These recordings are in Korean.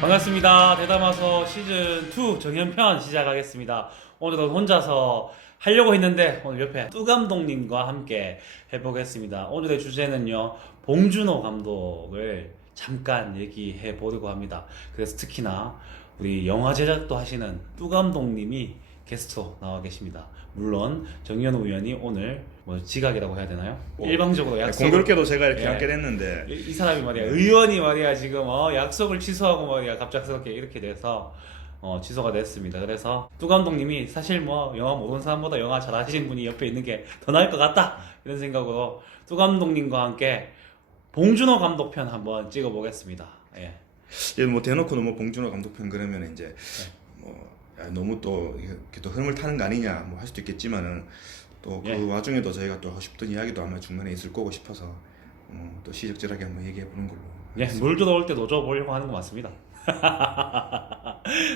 반갑습니다. 대담아서 시즌2 정연편 시작하겠습니다. 오늘은 혼자서 하려고 했는데 오늘 옆에 뚜 감독님과 함께 해보겠습니다. 오늘의 주제는요, 봉준호 감독을 잠깐 얘기해 보려고 합니다. 그래서 특히나 우리 영화 제작도 하시는 뚜 감독님이 게스트로 나와 계십니다. 물론 정연우 의원이 오늘 뭐 지각이라고 해야 되나요? 일방적으로 약속 공교롭게도 제가 이렇게 예. 앉게 됐는데 이 사람이 말이야, 의원이 말이야 지금 약속을 취소하고 말이야 갑작스럽게 이렇게 돼서 취소가 됐습니다. 그래서 뚜 감독님이 사실 뭐 영화 모르는 사람보다 영화 잘 아시는 분이 옆에 있는 게 더 나을 것 같다 이런 생각으로 뚜 감독님과 함께 봉준호 감독 편 한번 찍어보겠습니다. 예. 뭐 대놓고 너무 봉준호 감독 편 그러면 이제 뭐 너무 또 이렇게 또 흐름을 타는 거 아니냐 뭐 할 수도 있겠지만은 또 그 예. 와중에도 저희가 또 하고 싶던 이야기도 아마 중간에 있을 거고 싶어서 또 시적절하게 한번 얘기해 보는 걸로. 예, 물 들어올 때 노져 보려고 하는 거 맞습니다.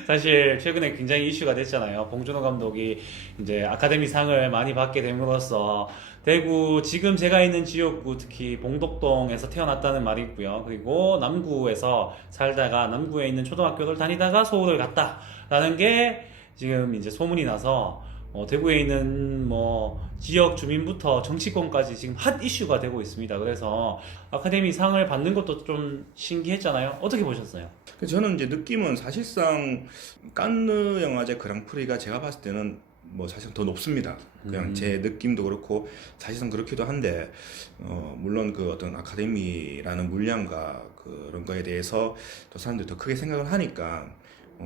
사실 최근에 굉장히 이슈가 됐잖아요. 봉준호 감독이 이제 아카데미 상을 많이 받게 됨으로써 대구 지금 제가 있는 지역구 특히 봉덕동에서 태어났다는 말이 있고요. 그리고 남구에서 살다가 남구에 있는 초등학교를 다니다가 서울을 갔다라는 게 지금 이제 소문이 나서 대구에 있는 뭐 지역 주민부터 정치권까지 지금 핫 이슈가 되고 있습니다. 그래서 아카데미 상을 받는 것도 좀 신기했잖아요. 어떻게 보셨어요? 저는 이제 느낌은 사실상 칸느 영화제 그랑프리가 제가 봤을 때는 뭐 사실 더 높습니다. 그냥 제 느낌도 그렇고 사실상 그렇기도 한데 물론 그 어떤 아카데미라는 물량과 그런 거에 대해서 또 사람들이 더 크게 생각을 하니까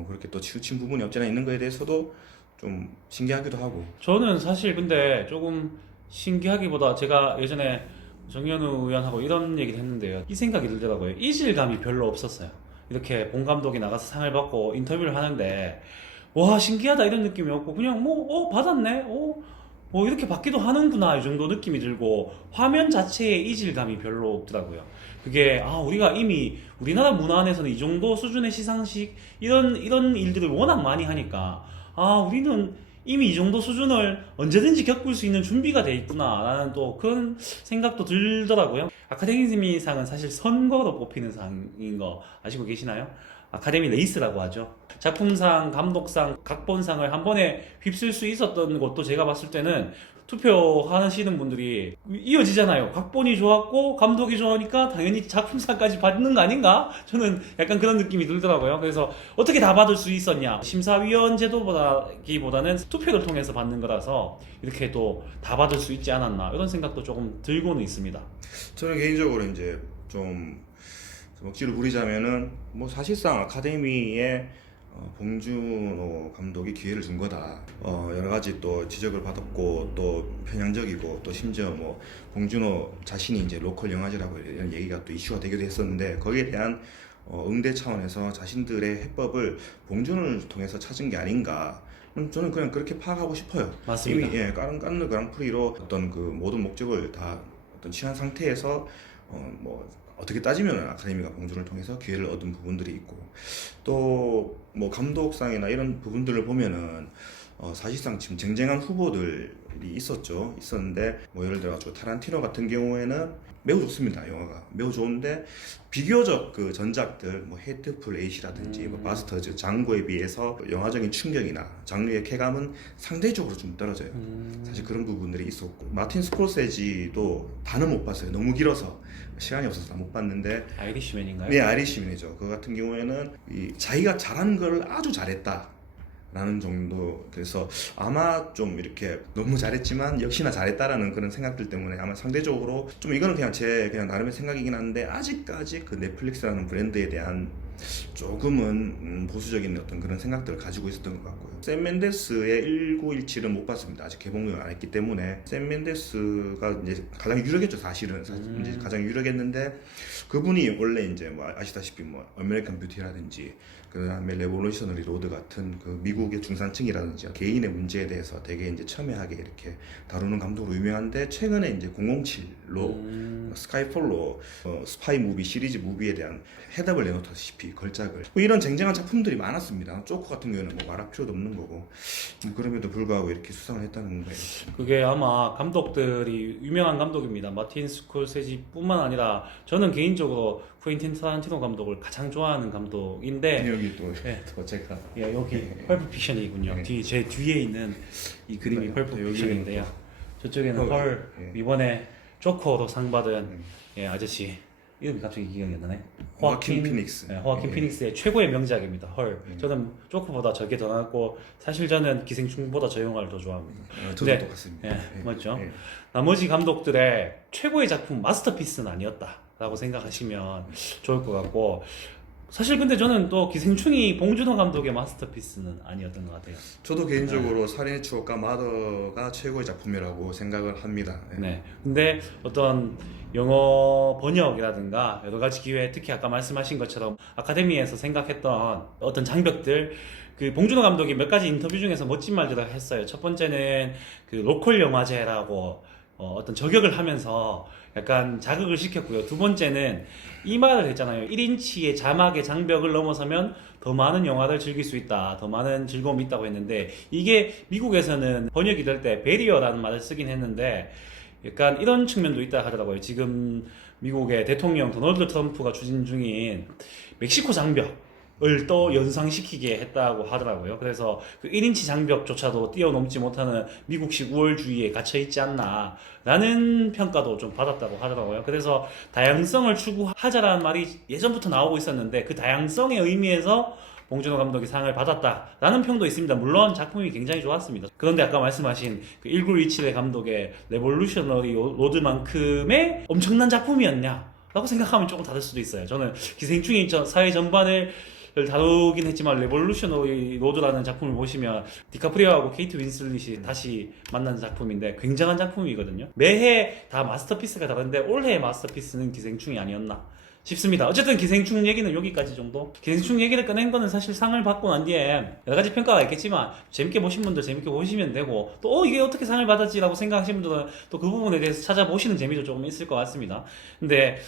그렇게 또 치우친 부분이 없지 않아 있는 거에 대해서도 좀 신기하기도 하고. 저는 사실 근데 조금 신기하기보다 제가 예전에 정연우 의원하고 이런 얘기를 했는데요. 이 생각이 들더라고요. 이질감이 별로 없었어요. 이렇게 봉 감독이 나가서 상을 받고 인터뷰를 하는데 와 신기하다 이런 느낌이 없고 그냥 뭐 받았네 뭐 이렇게 받기도 하는구나 이 정도 느낌이 들고 화면 자체의 이질감이 별로 없더라고요. 그게 우리가 이미 우리나라 문화 안에서는 이 정도 수준의 시상식 이런 일들을 워낙 많이 하니까 우리는 이미 이 정도 수준을 언제든지 겪을 수 있는 준비가 돼 있구나 라는 또 그런 생각도 들더라고요. 아카데미상은 사실 선거로 뽑히는 상인 거 아시고 계시나요? 아카데미 레이스라고 하죠. 작품상, 감독상, 각본상을 한 번에 휩쓸 수 있었던 것도 제가 봤을 때는 투표하시는 분들이 이어지잖아요. 각본이 좋았고 감독이 좋으니까 당연히 작품상까지 받는 거 아닌가? 저는 약간 그런 느낌이 들더라고요. 그래서 어떻게 다 받을 수 있었냐? 심사위원 제도보다는 투표를 통해서 받는 거라서 이렇게 또 다 받을 수 있지 않았나 이런 생각도 조금 들고는 있습니다. 저는 개인적으로 이제 좀 억지로 부리자면은 뭐 사실상 아카데미에 봉준호 감독이 기회를 준 거다. 여러 가지 또 지적을 받았고 또 편향적이고 또 심지어 뭐 봉준호 자신이 이제 로컬 영화제라고 이런 얘기가 또 이슈가 되기도 했었는데 거기에 대한 응대 차원에서 자신들의 해법을 봉준호를 통해서 찾은 게 아닌가. 저는 그냥 그렇게 파악하고 싶어요. 맞습니다. 이미 칸느 그랑프리로 어떤 그 모든 목적을 다 어떤 취한 상태에서 뭐 어떻게 따지면 아카데미가 봉준호를 통해서 기회를 얻은 부분들이 있고 또 뭐 감독상이나 이런 부분들을 보면은 사실상 지금 쟁쟁한 후보들이 있었는데 뭐 예를 들어 타란티노 같은 경우에는 매우 좋습니다. 영화가 매우 좋은데 비교적 그 전작들 뭐 헤이트풀 에잇이라든지 뭐 바스터즈, 장고에 비해서 영화적인 충격이나 장르의 쾌감은 상대적으로 좀 떨어져요. 사실 그런 부분들이 있었고 마틴 스콜세지도 다는 못 봤어요. 너무 길어서 시간이 없어서 다 못 봤는데 아이리시맨인가요? 네, 아이리시맨이죠. 그 같은 경우에는 자기가 잘하는 걸 아주 잘했다 라는 정도. 그래서 아마 좀 이렇게 너무 잘했지만 역시나 잘했다라는 그런 생각들 때문에 아마 상대적으로 좀 이거는 그냥 나름의 생각이긴 한데 아직까지 그 넷플릭스라는 브랜드에 대한 조금은 보수적인 어떤 그런 생각들을 가지고 있었던 것 같고요. 샘 멘데스의 1917은 못 봤습니다. 아직 개봉을 안 했기 때문에. 샘 멘데스가 이제 가장 유력했죠, 사실은. 이제 가장 유력했는데 그분이 원래 이제 뭐 아시다시피 뭐 아메리칸 뷰티라든지 그다음에 레볼루셔너리 로드 같은 그 미국의 중산층이라든지 개인의 문제에 대해서 되게 이제 첨예하게 이렇게 다루는 감독으로 유명한데 최근에 이제 007로 스카이폴로 스파이 무비 시리즈 무비에 대한 해답을 내놓다시피 걸작을 뭐 이런 쟁쟁한 작품들이 많았습니다. 조커 같은 경우에는 뭐 말할 필요도 없는 거고 그럼에도 불구하고 이렇게 수상을 했다는 거예요. 그게 아마 감독들이 유명한 감독입니다. 마틴 스콜세지뿐만 아니라 저는 개인적으로 쿠엔틴 타란티노 감독을 가장 좋아하는 감독인데 여기 또, 네. 또 제가 예, 여기 펄프 픽션이군요. 네. 제 뒤에 있는 이 그림이 네, 펄프 여기는 픽션인데요. 저쪽에는 펄 예. 이번에 조커로 상 받은 예, 아저씨 이름이 갑자기 기억이 안 나네. 호아킨 피닉스. 예, 호아킨 예. 피닉스의 최고의 명작입니다. 헐. 저는 조커보다 저게 더 나았고 사실 저는 기생충보다 저 영화를 더 좋아합니다. 저도 네. 똑같습니다. 예, 맞죠. 예. 나머지 감독들의 최고의 작품 마스터피스는 아니었다라고 생각하시면 좋을 것 같고 사실 근데 저는 또 기생충이 봉준호 감독의 마스터피스는 아니었던 것 같아요. 저도 개인적으로 살인의 추억과 마더가 최고의 작품이라고 생각을 합니다. 예. 네. 근데 어떤 영어 번역이라든가 여러 가지 기회, 특히 아까 말씀하신 것처럼 아카데미에서 생각했던 어떤 장벽들, 그 봉준호 감독이 몇 가지 인터뷰 중에서 멋진 말들을 했어요. 첫 번째는 그 로컬 영화제라고 어떤 저격을 하면서 약간 자극을 시켰고요. 두 번째는 이 말을 했잖아요. 1인치의 자막의 장벽을 넘어서면 더 많은 영화를 즐길 수 있다. 더 많은 즐거움이 있다고 했는데 이게 미국에서는 번역이 될 때 베리어라는 말을 쓰긴 했는데 약간 이런 측면도 있다 하더라고요. 지금 미국의 대통령 도널드 트럼프가 추진 중인 멕시코 장벽을 또 연상시키게 했다고 하더라고요. 그래서 그 1인치 장벽조차도 뛰어넘지 못하는 미국식 우월주의에 갇혀있지 않나 라는 평가도 좀 받았다고 하더라고요. 그래서 다양성을 추구하자라는 말이 예전부터 나오고 있었는데 그 다양성의 의미에서 봉준호 감독이 상을 받았다라는 평도 있습니다. 물론 작품이 굉장히 좋았습니다. 그런데 아까 말씀하신 그 1917의 감독의 레볼루셔너리 로드만큼의 엄청난 작품이었냐? 라고 생각하면 조금 다를 수도 있어요. 저는 기생충이 사회 전반을 다루긴 했지만 레볼루셔너리 로드라는 작품을 보시면 디카프리오하고 케이트 윈슬릿이 다시 만난 작품인데 굉장한 작품이거든요. 매해 다 마스터피스가 다른데 올해의 마스터피스는 기생충이 아니었나 싶습니다. 어쨌든 기생충 얘기는 여기까지 정도. 기생충 얘기를 꺼낸 거는 사실 상을 받고 난 뒤에 여러 가지 평가가 있겠지만 재밌게 보신 분들 재밌게 보시면 되고 또 이게 어떻게 상을 받았지라고 생각하시는 분들은 또 그 부분에 대해서 찾아보시는 재미도 조금 있을 것 같습니다. 근데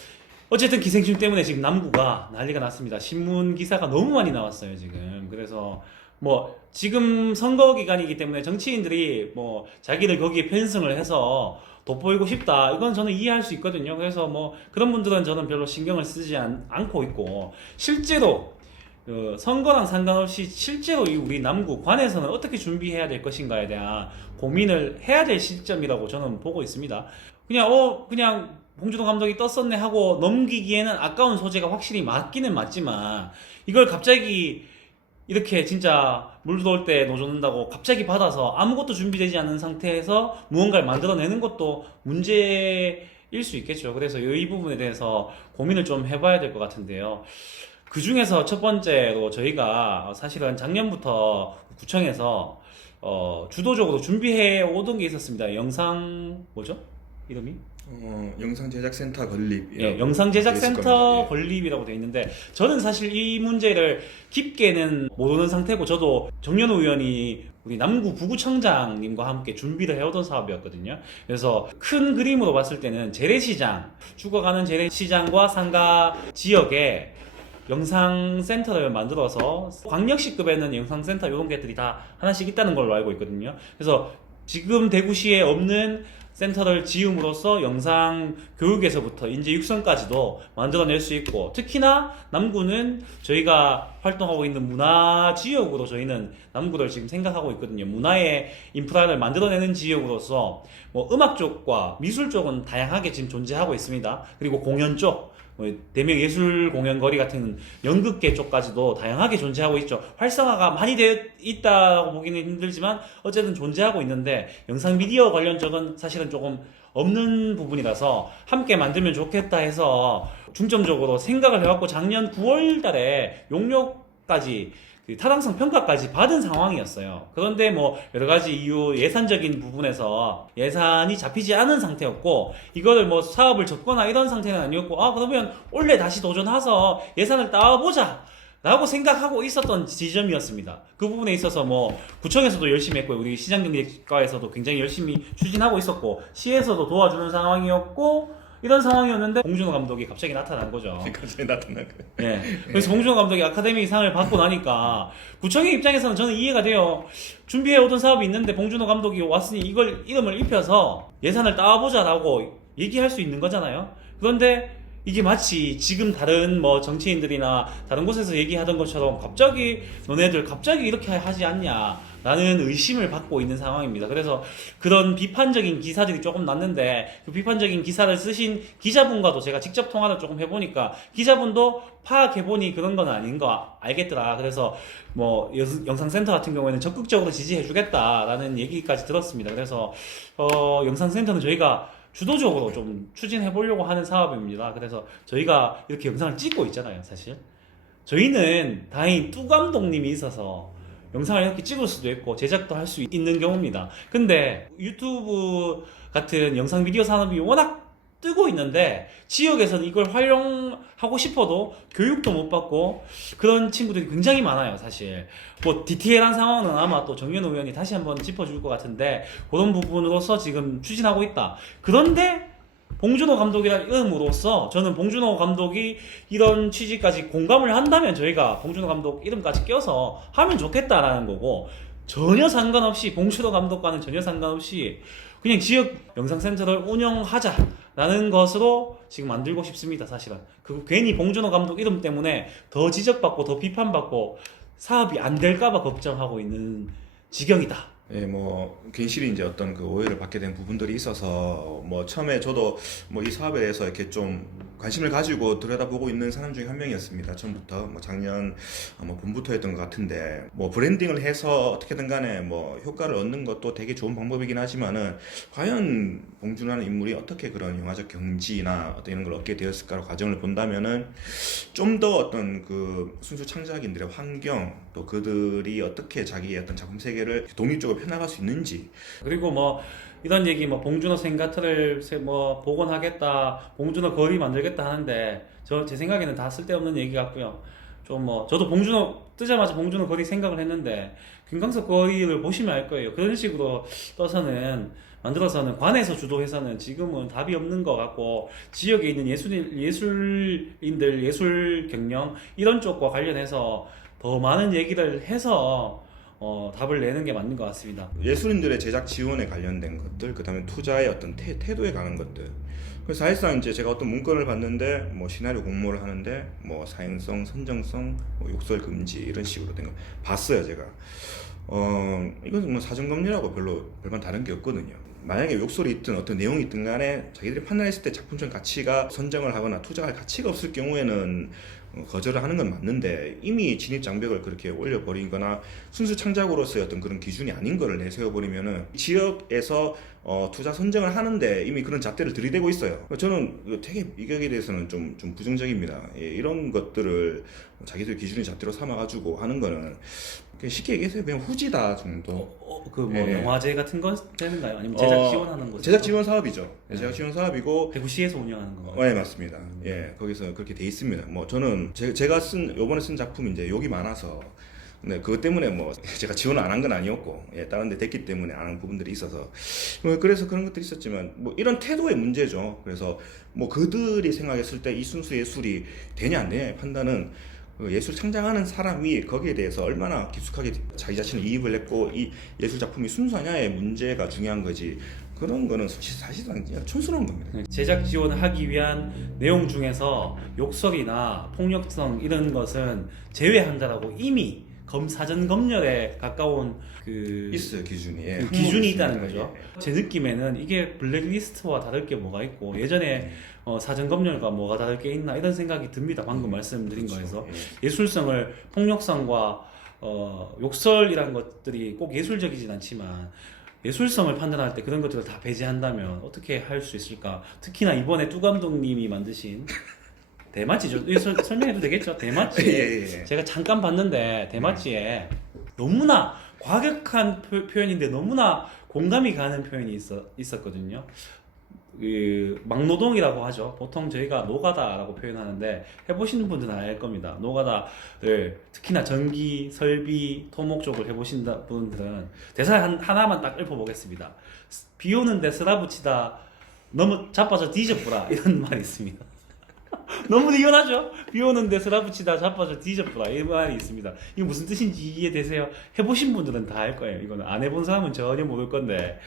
어쨌든 기생충 때문에 지금 남구가 난리가 났습니다. 신문 기사가 너무 많이 나왔어요 지금. 그래서 뭐 지금 선거 기간이기 때문에 정치인들이 뭐 자기들 거기에 편승을 해서 돋보이고 싶다. 이건 저는 이해할 수 있거든요. 그래서 뭐 그런 분들은 저는 별로 신경을 쓰지 않고 있고 실제로 선거랑 상관없이 실제로 우리 남구 관에서는 어떻게 준비해야 될 것인가에 대한 고민을 해야 될 시점이라고 저는 보고 있습니다. 그냥 봉준호 감독이 떴었네 하고 넘기기에는 아까운 소재가 확실히 맞기는 맞지만 이걸 갑자기 이렇게 진짜 물 들어올 때 노젓는다고 갑자기 받아서 아무것도 준비되지 않은 상태에서 무언가를 만들어내는 것도 문제일 수 있겠죠. 그래서 이 부분에 대해서 고민을 좀 해봐야 될 것 같은데요. 그 중에서 첫 번째로 저희가 사실은 작년부터 구청에서 주도적으로 준비해 오던 게 있었습니다. 영상 뭐죠? 이름이? 영상제작센터 건립. 예, 영상제작센터 건립이라고 되어 있는데 저는 사실 이 문제를 깊게는 모르는 상태고 저도 정연우 의원이 우리 남구 부구청장님과 함께 준비를 해오던 사업이었거든요. 그래서 큰 그림으로 봤을 때는 재래시장, 죽어가는 재래시장과 상가 지역에 영상센터를 만들어서 광역시급에는 영상센터 이런 것들이 다 하나씩 있다는 걸로 알고 있거든요. 그래서 지금 대구시에 없는 센터를 지음으로써 영상 교육에서부터 인재 육성까지도 만들어낼 수 있고 특히나 남구는 저희가 활동하고 있는 문화 지역으로 저희는 남구를 지금 생각하고 있거든요. 문화의 인프라를 만들어내는 지역으로서 뭐 음악 쪽과 미술 쪽은 다양하게 지금 존재하고 있습니다. 그리고 공연 쪽 대명 예술 공연 거리 같은 연극계 쪽까지도 다양하게 존재하고 있죠. 활성화가 많이 되어 있다고 보기는 힘들지만 어쨌든 존재하고 있는데 영상 미디어 관련 쪽은 사실은 조금 없는 부분이라서 함께 만들면 좋겠다 해서 중점적으로 생각을 해왔고 작년 9월 달에 용역까지 타당성 평가까지 받은 상황이었어요. 그런데 뭐 여러 가지 이유 예산적인 부분에서 예산이 잡히지 않은 상태였고 이거를 뭐 사업을 접거나 이런 상태는 아니었고 그러면 올해 다시 도전해서 예산을 따보자 라고 생각하고 있었던 지점이었습니다. 그 부분에 있어서 뭐 구청에서도 열심히 했고요. 우리 시장경제과에서도 굉장히 열심히 추진하고 있었고 시에서도 도와주는 상황이었고 이런 상황이었는데 봉준호 감독이 갑자기 나타난 거죠. 갑자기 나타난 거예요. 예. 그래서 봉준호 감독이 아카데미 상을 받고 나니까 구청의 입장에서는 저는 이해가 돼요. 준비해 오던 사업이 있는데 봉준호 감독이 왔으니 이걸 이름을 입혀서 예산을 따보자라고 얘기할 수 있는 거잖아요. 그런데 이게 마치 지금 다른 뭐 정치인들이나 다른 곳에서 얘기하던 것처럼 갑자기 너네들 갑자기 이렇게 하지 않냐라는 의심을 받고 있는 상황입니다. 그래서 그런 비판적인 기사들이 조금 났는데 그 비판적인 기사를 쓰신 기자분과도 제가 직접 통화를 조금 해보니까 기자분도 파악해보니 그런 건 아닌 거 알겠더라. 그래서 뭐 영상센터 같은 경우에는 적극적으로 지지해주겠다라는 얘기까지 들었습니다. 그래서 영상센터는 저희가 주도적으로 좀 추진해 보려고 하는 사업입니다. 그래서 저희가 이렇게 영상을 찍고 있잖아요, 사실. 저희는 다행히 뚜 감독님이 있어서 영상을 이렇게 찍을 수도 있고 제작도 할 수 있는 경우입니다. 근데 유튜브 같은 영상 미디어 산업이 워낙 뜨고 있는데 지역에서는 이걸 활용하고 싶어도 교육도 못 받고 그런 친구들이 굉장히 많아요, 사실. 뭐 디테일한 상황은 아마 또 정연호 의원이 다시 한번 짚어줄 것 같은데 그런 부분으로서 지금 추진하고 있다. 그런데 봉준호 감독이라는 이름으로써 저는 봉준호 감독이 이런 취지까지 공감을 한다면 저희가 봉준호 감독 이름까지 껴서 하면 좋겠다라는 거고 전혀 상관없이 봉준호 감독과는 전혀 상관없이 그냥 지역 영상센터를 운영하자라는 것으로 지금 만들고 싶습니다. 사실은 그 괜히 봉준호 감독 이름 때문에 더 지적받고 더 비판받고 사업이 안 될까봐 걱정하고 있는 지경이다. 예, 뭐 괜시리 이제 어떤 그 오해를 받게 된 부분들이 있어서 뭐 처음에 저도 뭐 이 사업에 대해서 이렇게 좀 관심을 가지고 들여다보고 있는 사람 중에 한 명이었습니다. 처음부터 뭐 작년 뭐 봄부터였던 것 같은데 뭐 브랜딩을 해서 어떻게든 간에 뭐 효과를 얻는 것도 되게 좋은 방법이긴 하지만은 과연 봉준호라는 인물이 어떻게 그런 영화적 경지나 어떤 이런 걸 얻게 되었을까 과정을 본다면은 좀 더 어떤 그 순수 창작인들의 환경 또 그들이 어떻게 자기의 어떤 작품 세계를 독립적으로 펴나갈 수 있는지 그리고 뭐 이런 얘기 뭐 봉준호 생가트를 뭐 복원하겠다, 봉준호 거리 만들겠다 하는데 제 생각에는 다 쓸데없는 얘기 같고요. 좀 뭐 저도 봉준호 뜨자마자 봉준호 거리 생각을 했는데 김광석 거리를 보시면 알 거예요. 그런 식으로 만들어서는 관에서 주도해서는 지금은 답이 없는 것 같고 지역에 있는 예술인들 예술 경영 이런 쪽과 관련해서 더 많은 얘기를 해서 답을 내는 게 맞는 것 같습니다. 예술인들의 제작 지원에 관련된 것들, 그 다음에 투자의 어떤 태도에 관한 것들. 그래서 사실상 이제 제가 어떤 문건을 봤는데, 뭐 시나리오 공모를 하는데, 뭐 사행성, 선정성, 뭐 욕설 금지 이런 식으로 된 거 봤어요, 제가. 이건 뭐 사전검열하고 별반 다른 게 없거든요. 만약에 욕설이 있든 어떤 내용이 있든 간에 자기들이 판단했을 때 작품적 가치가 선정을 하거나 투자할 가치가 없을 경우에는 거절을 하는 건 맞는데 이미 진입 장벽을 그렇게 올려버리거나 순수 창작으로서의 어떤 그런 기준이 아닌 거를 내세워버리면은 지역에서 투자 선정을 하는데 이미 그런 잣대를 들이대고 있어요. 저는 되게 이격에 대해서는 좀 부정적입니다. 예, 이런 것들을 자기들 기준의 잣대로 삼아가지고 하는 거는 쉽게 얘기해서 그냥 후지다 정도. 그 뭐 예. 영화제 같은 거 되는가요? 아니면 제작 지원하는 거? 제작 지원 사업이죠. 네. 제작 지원 사업이고 대구시에서 운영하는 거. 네, 맞습니다. 예, 거기서 그렇게 돼 있습니다. 뭐 저는 제가 요번에 쓴 작품이 이제 욕이 많아서 근데 그것 때문에 뭐 제가 지원을 안 한 건 아니었고 예, 다른 데 됐기 때문에 안 한 부분들이 있어서 그래서 그런 것들이 있었지만 뭐 이런 태도의 문제죠. 그래서 뭐 그들이 생각했을 때 이 순수 예술이 되냐 안 되냐의 판단은 예술 창작하는 사람이 거기에 대해서 얼마나 깊숙하게 자기 자신을 이입을 했고 이 예술 작품이 순수하냐의 문제가 중요한 거지 그런 거는 사실상 그냥 촌스러운 겁니다. 제작 지원을 하기 위한 내용 중에서 욕설이나 폭력성 이런 것은 제외한다라고 이미 사전 검열에 가까운 있어요 기준이. 예, 그 기준이 있습니다. 있다는 거죠. 예. 제 느낌에는 이게 블랙리스트와 다를 게 뭐가 있고 예전에 사전 검열과 뭐가 다를 게 있나 이런 생각이 듭니다. 방금 말씀드린 그렇죠. 거에서 예. 예술성을 폭력성과 욕설이라는 것들이 꼭 예술적이진 않지만 예술성을 판단할 때 그런 것들을 다 배제한다면 어떻게 할 수 있을까? 특히나 이번에 뚜 감독님이 만드신 대마찌죠. 이거 설명해도 되겠죠? 대마찌. 예. 제가 잠깐 봤는데 대마찌에 너무나 과격한 표현인데 너무나 공감이 가는 표현이 있었거든요. 그 막노동이라고 하죠. 보통 저희가 노가다라고 표현하는데 해보시는 분들은 알 겁니다. 노가다를 특히나 전기, 설비, 토목 쪽을 해보신 분들은 대사 하나만 딱 읊어보겠습니다. 비 오는데 쓰라붙이다 너무 자빠져 뒤져보라 이런 말이 있습니다. 너무 이혼하죠? 비 오는데 쓰라붙이다 자빠져 뒤져보라 이 말이 있습니다. 이게 무슨 뜻인지 이해되세요? 해보신 분들은 다 알 거예요. 이거는 안 해본 사람은 전혀 모를 건데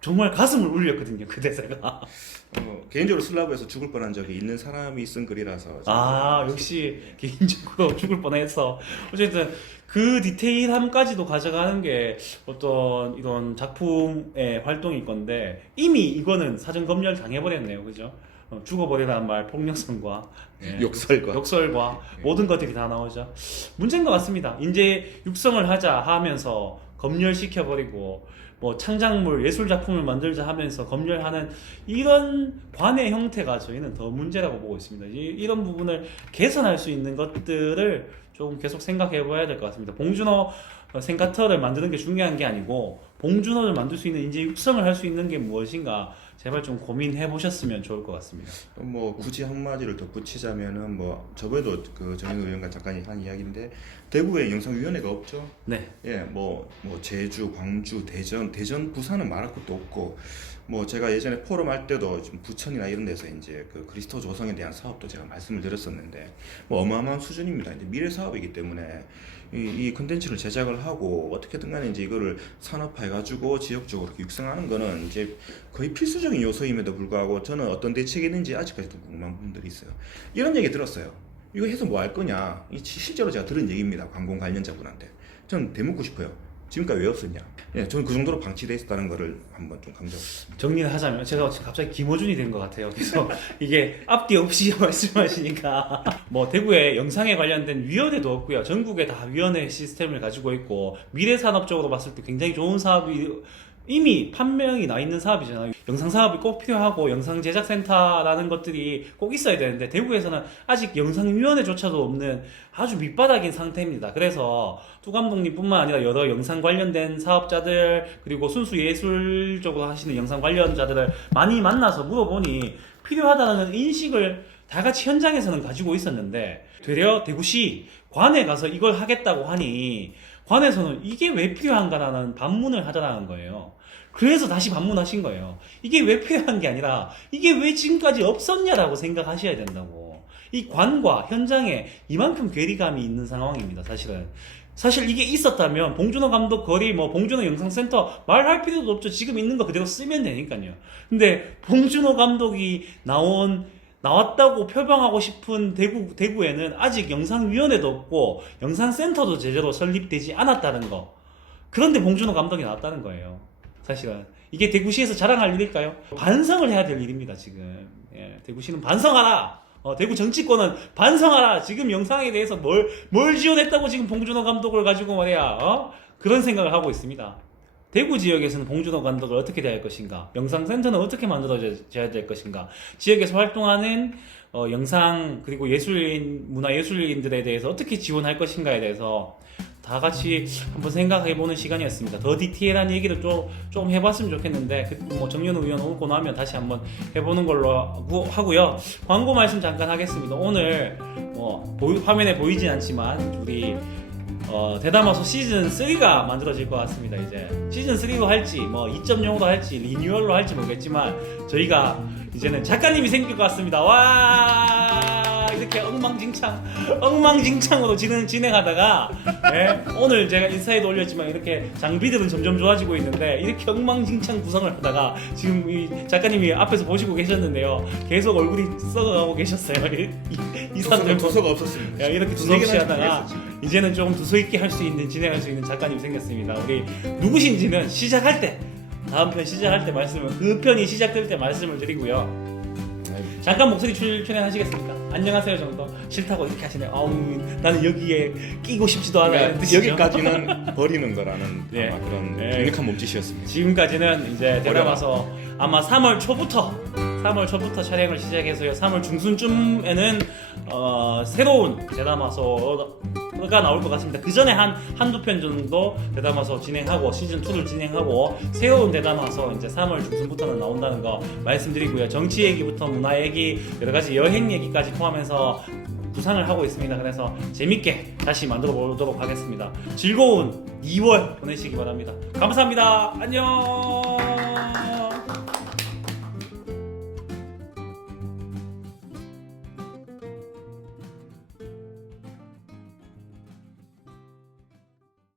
정말 가슴을 울렸거든요 그 대사가. 개인적으로 슬라브에서 죽을 뻔한 적이 있는 사람이 쓴 글이라서. 역시 개인적으로 죽을 뻔해서 어쨌든 그 디테일함까지도 가져가는 게 어떤 이런 작품의 활동일 건데 이미 이거는 사전 검열 당해버렸네요, 그죠? 죽어버리라는 말, 폭력성과 욕설과 모든 것들이 다 나오죠. 문제인 것 같습니다. 이제 육성을 하자 하면서 검열시켜버리고 뭐 창작물, 예술 작품을 만들자 하면서 검열하는 이런 관의 형태가 저희는 더 문제라고 보고 있습니다. 이런 부분을 개선할 수 있는 것들을 좀 계속 생각해 봐야 될 것 같습니다. 봉준호 생가터를 만드는 게 중요한 게 아니고 봉준호를 만들 수 있는 인재 육성을 할 수 있는 게 무엇인가 제발 좀 고민해 보셨으면 좋을 것 같습니다. 뭐 굳이 한마디를 더 붙이자면은 뭐 저번에도 그 정인우 의원과 잠깐 한 이야기인데 대구에 영상위원회가 없죠. 네. 예, 뭐 제주, 광주, 대전, 부산은 말할 것도 없고 뭐 제가 예전에 포럼 할 때도 좀 부천이나 이런 데서 이제 그 그리스도 조성에 대한 사업도 제가 말씀을 드렸었는데 뭐 어마어마한 수준입니다. 이제 미래 사업이기 때문에 이 컨텐츠를 제작을 하고 어떻게든 간에 이제 이거를 산업화해 가지고 지역적으로 육성하는 거는 이제 거의 필수적인 요소임에도 불구하고 저는 어떤 대책이 있는지 아직까지도 궁금한 부분들이 있어요. 이런 얘기 들었어요. 이거 해서 뭐 할 거냐? 실제로 제가 들은 얘기입니다. 관공 관련자분한테. 저는 대묻고 싶어요. 지금까지 왜 없었냐? 예, 저는 그 정도로 방치돼 있었다는 거를 한번 좀 강조하고 싶습니다. 정리를 하자면 제가 갑자기 김어준이 된 것 같아요. 그래서 이게 앞뒤 없이 말씀하시니까 뭐 대구에 영상에 관련된 위원회도 없고요. 전국에 다 위원회 시스템을 가지고 있고 미래 산업 쪽으로 봤을 때 굉장히 좋은 사업이 이미 판명이 나 있는 사업이잖아요. 영상 사업이 꼭 필요하고 영상 제작 센터라는 것들이 꼭 있어야 되는데 대구에서는 아직 영상위원회조차도 없는 아주 밑바닥인 상태입니다. 그래서 두 감독님뿐만 아니라 여러 영상 관련된 사업자들 그리고 순수 예술적으로 하시는 영상 관련자들을 많이 만나서 물어보니 필요하다는 인식을 다 같이 현장에서는 가지고 있었는데 되려 대구시 관에 가서 이걸 하겠다고 하니 관에서는 이게 왜 필요한가라는 반문을 하자라는 거예요. 그래서 다시 반문하신 거예요. 이게 왜 필요한 게 아니라 이게 왜 지금까지 없었냐라고 생각하셔야 된다고. 이 관과 현장에 이만큼 괴리감이 있는 상황입니다. 사실 이게 있었다면 봉준호 감독 거리 뭐 봉준호 영상센터 말할 필요도 없죠. 지금 있는 거 그대로 쓰면 되니까요. 근데 봉준호 감독이 나왔다고 표방하고 싶은 대구에는 아직 영상위원회도 없고 영상센터도 제대로 설립되지 않았다는 거. 그런데 봉준호 감독이 나왔다는 거예요. 사실은 이게 대구시에서 자랑할 일일까요? 반성을 해야 될 일입니다. 지금 대구시는 반성하라. 대구 정치권은 반성하라. 지금 영상에 대해서 뭘 지원했다고 지금 봉준호 감독을 가지고 말이야 그런 생각을 하고 있습니다. 대구 지역에서는 봉준호 감독을 어떻게 대할 것인가, 영상센터는 어떻게 만들어져야 될 것인가, 지역에서 활동하는 영상 그리고 문화예술인들에 대해서 어떻게 지원할 것인가에 대해서 다 같이 한번 생각해보는 시간이었습니다. 더 디테일한 얘기를 좀 해봤으면 좋겠는데 뭐 정연우 의원 오고 나면 다시 한번 해보는 걸로 하고요. 광고 말씀 잠깐 하겠습니다. 오늘 화면에 보이진 않지만 우리 대담아서 시즌 3가 만들어질 것 같습니다. 이제 시즌 3로 할지 뭐 2.0으로 할지 리뉴얼로 할지 모르겠지만 저희가 이제는 작가님이 생길 것 같습니다. 와 이렇게 엉망진창으로 진행하다가 오늘 제가 인스타에도 올렸지만 이렇게 장비들은 점점 좋아지고 있는데 이렇게 엉망진창 구성을 하다가 지금 이 작가님이 앞에서 보시고 계셨는데요. 계속 얼굴이 썩어가고 계셨어요. 이사들 두서가 없었습니다. 이렇게 두서 없이 하다가 이제는 조금 두서 있게 진행할 수 있는 작가님이 생겼습니다. 우리 누구신지는 다음 편 시작할 때 그 편이 시작될 때 말씀을 드리고요. 잠깐 목소리 출연하시겠습니까? 안녕하세요 정도 싫다고 이렇게 하시네요. 나는 여기에 끼고 싶지도 않아요. 여기까지는 버리는 거라는 아마 그런 네. 강력한 몸짓이었습니다. 지금까지는 이제 대담아서 아마 3월 초부터 촬영을 시작해서요. 3월 중순쯤에는 새로운 대담아서 3가 나올 것 같습니다. 그 전에 한두 편 정도 대담아서 진행하고 시즌 2를 진행하고 새로운 대담아서 이제 3월 중순부터는 나온다는 거 말씀드리고요. 정치 얘기부터 문화 얘기, 여러 가지 여행 얘기까지 포함해서 구상을 하고 있습니다. 그래서 재밌게 다시 만들어 보도록 하겠습니다. 즐거운 2월 보내시기 바랍니다. 감사합니다. 안녕.